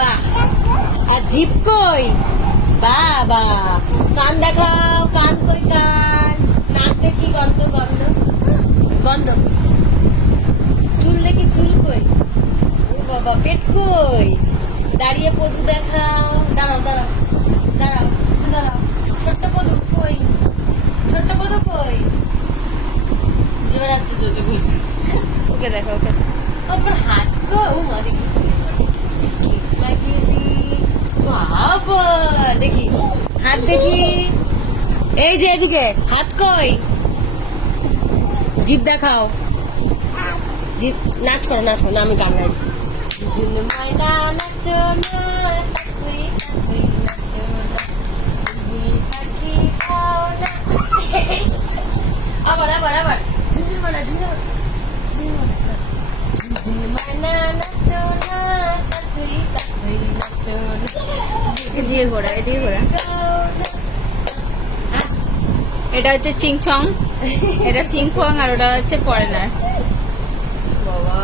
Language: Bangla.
বাহ। আর জিভ কই? বাবা। কান দেখাও, কান কই কান? নাক দেখি, গন্ধ গন্ধ গন্ধ। চুল দেখি, চুল কই? ও বাবা, পেট কই? দাঁড়িয়ে পদু দেখাও। দাঁড়াও দাঁড়াও দাঁড়াও দাঁড়াও। ছোট্ট পদু কই? ছোট্ট পদু কই? জোর আছে যদি ওকে দেখো, ওকে। ওপর হাত কো? ও মা দেখি চলে লাগিয়ে দি। বাবা দেখি হাত দেখি। এই যে এদিকে হাত কই? জিভ দেখাও। জিভ নাচ করো, নাচ করো না, আমি গান গাইছি। ঝুনু ময়না নাচো না, টাকুই টাকুই নাচো না, বুলবুলি পাখি খাও না। আবার আবার আবার ঝুনঝুন ময়না, ঝুনঝুন ঝুনঝুন ময়না নাচো না, টাকুই টাকুই নাচো না। এদিকে ঘোরা, এদিকে ঘোরা। এটা হচ্ছে চিংচং, এটা পিংপং, আর ওটা হচ্ছে ফরেনার। বাবা